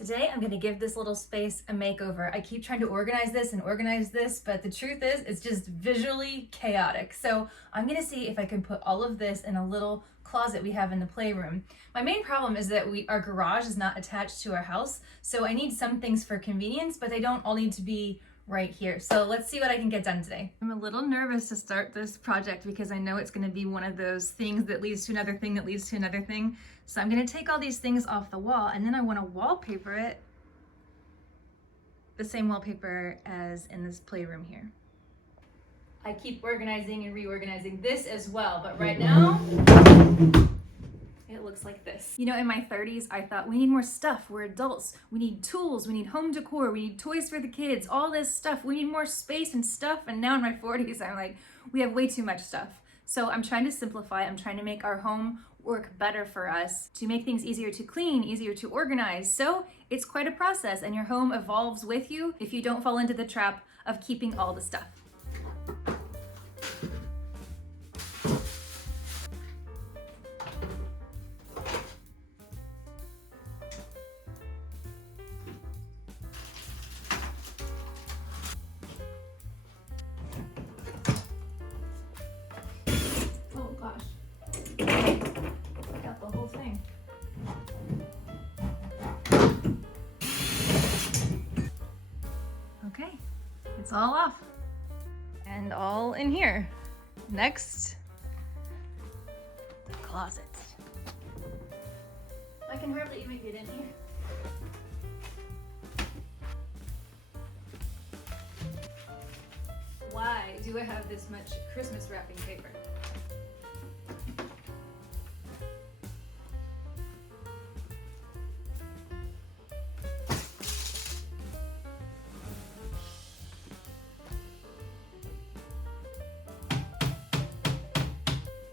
Today, I'm gonna give this little space a makeover. I keep trying to organize this, but the truth is, it's just visually chaotic. So I'm gonna see if I can put all of this in a little closet we have in the playroom. My main problem is that our garage is not attached to our house, so I need some things for convenience, but they don't all need to be right here. So let's see what I can get done today. I'm a little nervous to start this project because I know it's gonna be one of those things that leads to another thing that leads to another thing. So I'm gonna take all these things off the wall and then I wanna wallpaper it the same wallpaper as in this playroom here. I keep organizing and reorganizing this as well, but right now, it looks like this. You know, in my 30s, I thought we need more stuff. We're adults. We need tools. We need home decor. We need toys for the kids. All this stuff. We need more space and stuff. And now in my 40s, I'm like, we have way too much stuff. So I'm trying to simplify. I'm trying to make our home work better for us, to make things easier to clean, easier to organize. So it's quite a process, and your home evolves with you if you don't fall into the trap of keeping all the stuff. Okay, it's all off and all in here. Next, the closet. I can hardly even get in here. Why do I have this much Christmas wrapping paper?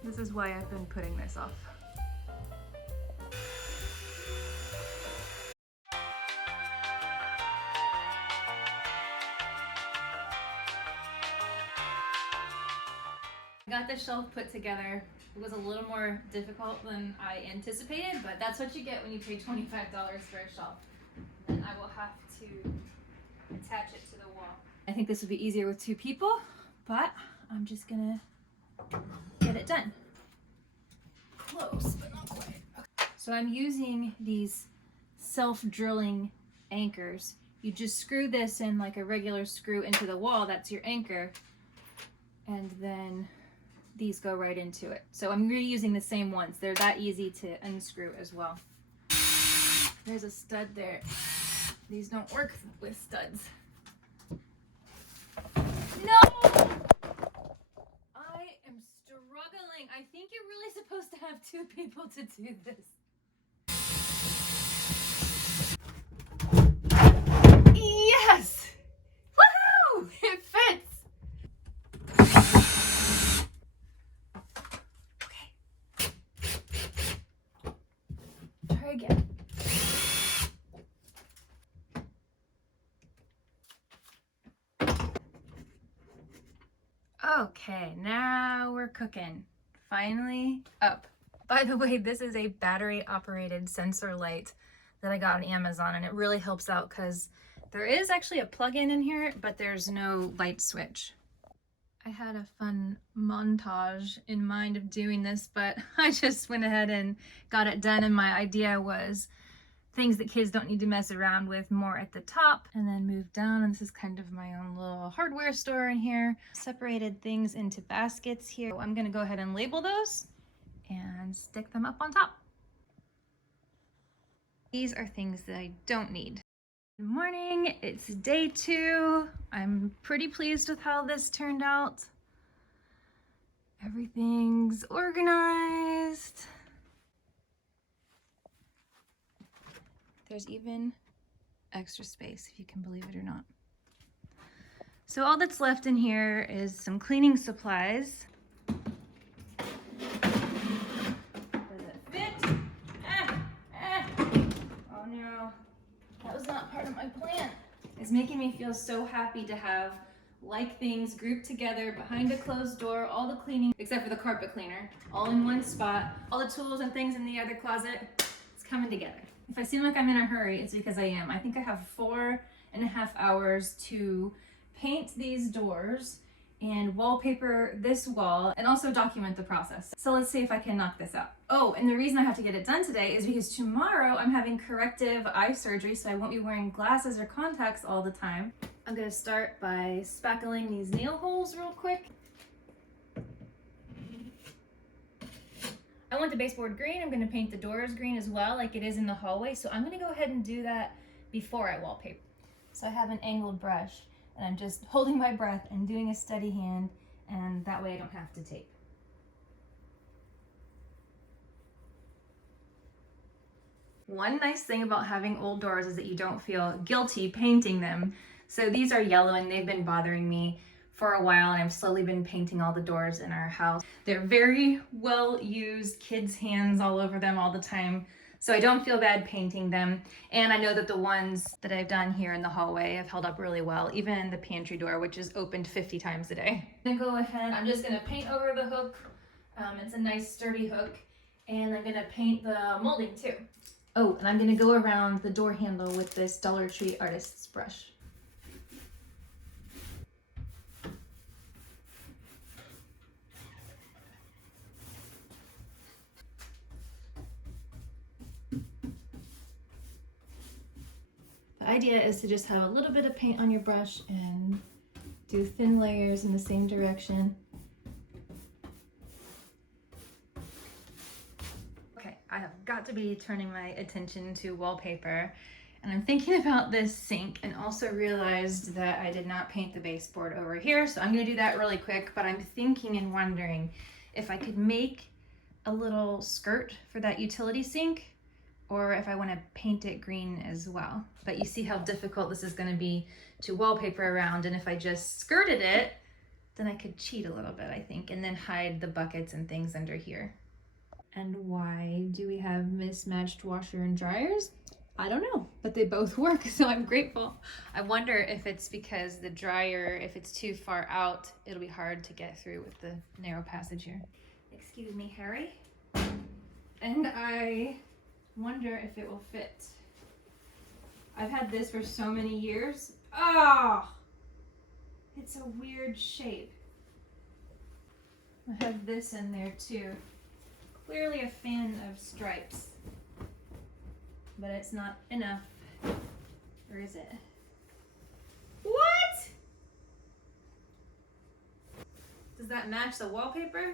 This is why I've been putting this off. I got this shelf put together. It was a little more difficult than I anticipated, but that's what you get when you pay $25 for a shelf. Then I will have to attach it to the wall. I think this would be easier with two people, but I'm just gonna get it done. Close, but not quite. Okay. So I'm using these self-drilling anchors. You just screw this in like a regular screw into the wall, that's your anchor, and then these go right into it. So I'm reusing the same ones. They're that easy to unscrew as well. There's a stud there. These don't work with studs. No! I think you're really supposed to have two people to do this. Yes! Woohoo! It fits! Okay. Try again. Okay, now we're cooking. Finally up. By the way, this is a battery operated sensor light that I got on Amazon, and it really helps out because there is actually a plug-in in here, but there's no light switch. I had a fun montage in mind of doing this, but I just went ahead and got it done, and my idea was things that kids don't need to mess around with more at the top, and then move down. And this is kind of my own little hardware store in here. Separated things into baskets here. I'm gonna go ahead and label those and stick them up on top. These are things that I don't need. Good morning, it's day 2. I'm pretty pleased with how this turned out. Everything's organized. There's even extra space, if you can believe it or not. So all that's left in here is some cleaning supplies. Does it fit? Oh no, that was not part of my plan. It's making me feel so happy to have like things grouped together behind a closed door, all the cleaning, except for the carpet cleaner, all in one spot, all the tools and things in the other closet. It's coming together. If I seem like I'm in a hurry, it's because I am. I think I have 4.5 hours to paint these doors and wallpaper this wall and also document the process. So let's see if I can knock this out. Oh, and the reason I have to get it done today is because tomorrow I'm having corrective eye surgery, so I won't be wearing glasses or contacts all the time. I'm gonna start by spackling these nail holes real quick. I want the baseboard green. I'm gonna paint the doors green as well, like it is in the hallway. So I'm gonna go ahead and do that before I wallpaper. So I have an angled brush and I'm just holding my breath and doing a steady hand, and that way I don't have to tape. One nice thing about having old doors is that you don't feel guilty painting them. So these are yellow and they've been bothering me for a while, and I've slowly been painting all the doors in our house. They're very well used, kids' hands all over them all the time. So I don't feel bad painting them. And I know that the ones that I've done here in the hallway have held up really well, even the pantry door, which is opened 50 times a day. I'm gonna go ahead, I'm just gonna paint over the hook. It's a nice sturdy hook. And I'm gonna paint the molding too. Oh, and I'm gonna go around the door handle with this Dollar Tree Artist's brush. The idea is to just have a little bit of paint on your brush and do thin layers in the same direction. Okay, I have got to be turning my attention to wallpaper, and I'm thinking about this sink and also realized that I did not paint the baseboard over here, so I'm gonna do that really quick, but I'm thinking and wondering if I could make a little skirt for that utility sink, or if I want to paint it green as well. But you see how difficult this is going to be to wallpaper around, and if I just skirted it, then I could cheat a little bit, I think, and then hide the buckets and things under here. And why do we have mismatched washer and dryers? I don't know, but they both work, so I'm grateful. I wonder if it's because the dryer, if it's too far out, it'll be hard to get through with the narrow passage here. Excuse me, Harry. And I wonder if it will fit. I've had this for so many years. Oh, it's a weird shape. I have this in there too. Clearly a fan of stripes, but it's not enough. Or is it? What? Does that match the wallpaper?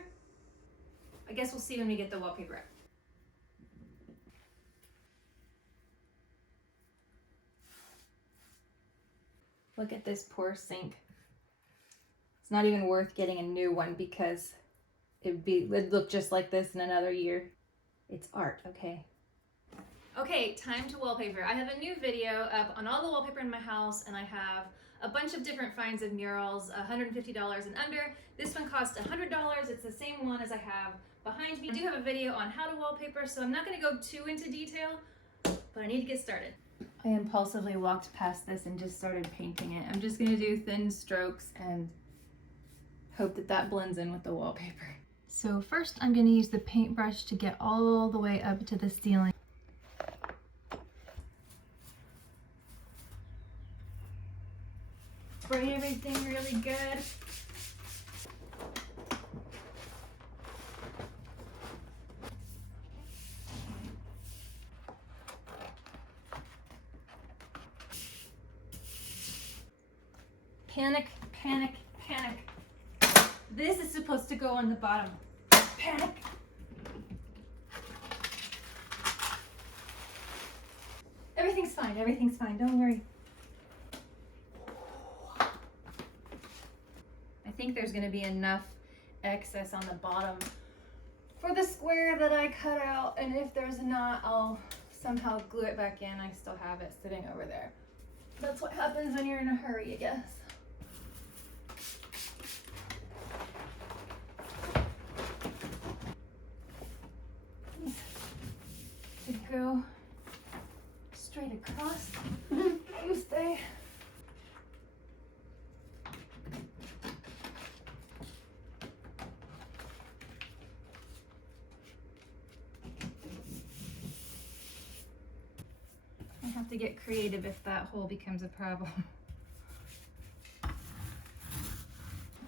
I guess we'll see when we get the wallpaper up. Look at this poor sink. It's not even worth getting a new one because it'd look just like this in another year. It's art, okay? Okay, time to wallpaper. I have a new video up on all the wallpaper in my house, and I have a bunch of different finds of murals, $150 and under. This one cost $100. It's the same one as I have behind me. I do have a video on how to wallpaper, so I'm not gonna go too into detail, but I need to get started. I impulsively walked past this and just started painting it. I'm just gonna do thin strokes and hope that that blends in with the wallpaper. So first I'm gonna use the paintbrush to get all the way up to the ceiling. Spray everything really good. Panic, panic, panic. This is supposed to go on the bottom. Panic. Everything's fine, don't worry. I think there's gonna be enough excess on the bottom for the square that I cut out, and if there's not, I'll somehow glue it back in. I still have it sitting over there. That's what happens when you're in a hurry, I guess. To go straight across. You stay. have to get creative if that hole becomes a problem.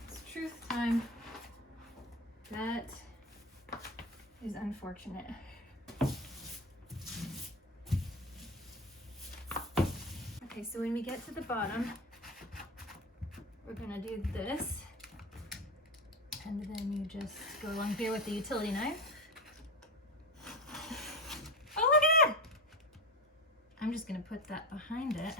It's truth time. That is unfortunate. Okay, so when we get to the bottom, we're gonna do this. And then you just go along here with the utility knife. Oh, look at that! I'm just gonna put that behind it.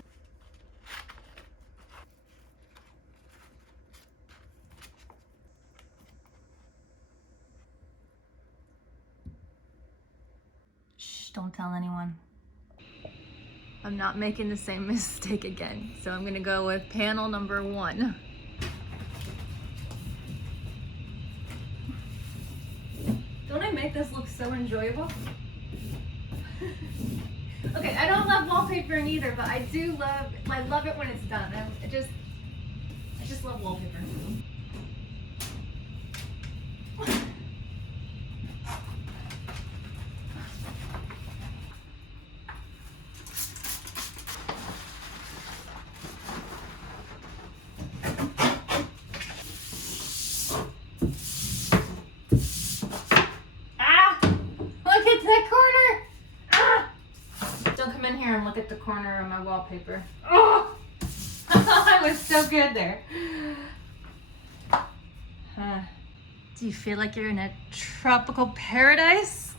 Shh, don't tell anyone. I'm not making the same mistake again. So I'm gonna go with panel number 1. Don't I make this look so enjoyable? Okay, I don't love wallpapering either, but I love it when it's done. I just love wallpaper. In here and look at the corner of my wallpaper. Oh! I was so good there. Do you feel like you're in a tropical paradise?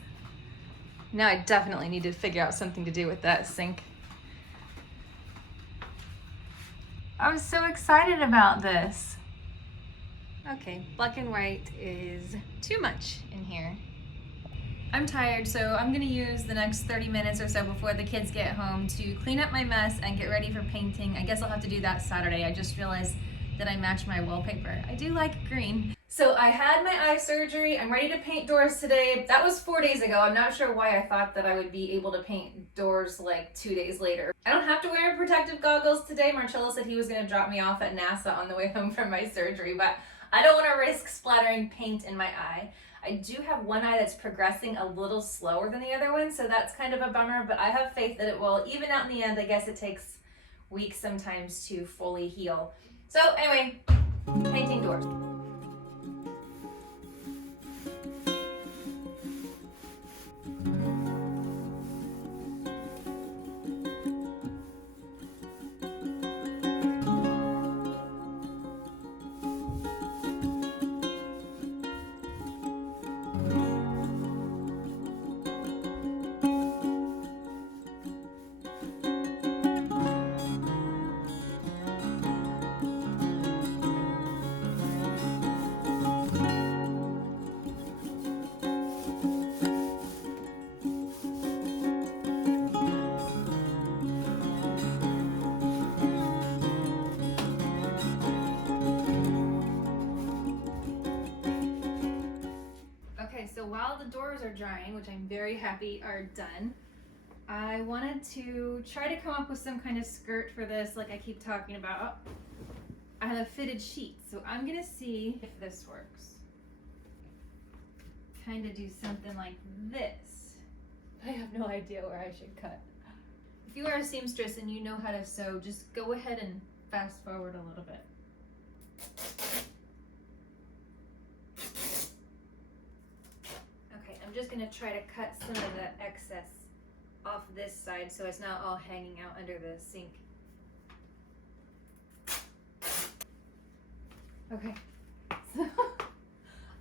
Now I definitely need to figure out something to do with that sink. I was so excited about this. Okay, black and white is too much in here. I'm tired, so I'm gonna use the next 30 minutes or so before the kids get home to clean up my mess and get ready for painting. I guess I'll have to do that Saturday. I just realized that I matched my wallpaper. I do like green. So I had my eye surgery. I'm ready to paint doors today. That was 4 days ago. I'm not sure why I thought that I would be able to paint doors like 2 days later. I don't have to wear protective goggles today. Marcello said he was gonna drop me off at NASA on the way home from my surgery, but I don't wanna risk splattering paint in my eye. I do have one eye that's progressing a little slower than the other one, so that's kind of a bummer, but I have faith that it will even out in the end. I guess it takes weeks sometimes to fully heal. So anyway, painting doors. So while the doors are drying, which I'm very happy are done, I wanted to try to come up with some kind of skirt for this, like I keep talking about. I have a fitted sheet, so I'm gonna see if this works. Kind of do something like this. I have no idea where I should cut. If you are a seamstress and you know how to sew, just go ahead and fast forward a little bit. I'm just going to try to cut some of the excess off this side so it's not all hanging out under the sink. Okay, so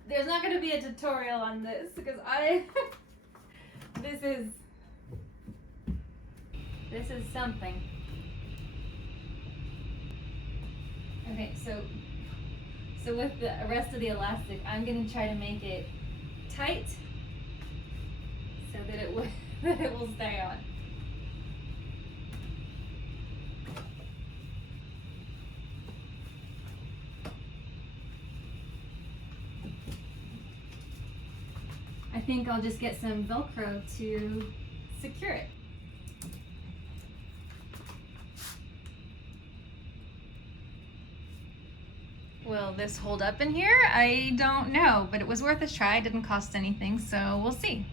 there's not going to be a tutorial on this because this is something. Okay, so with the rest of the elastic, I'm going to try to make it tight so that it will stay on. I think I'll just get some Velcro to secure it. Will this hold up in here? I don't know, but it was worth a try. It didn't cost anything, so we'll see.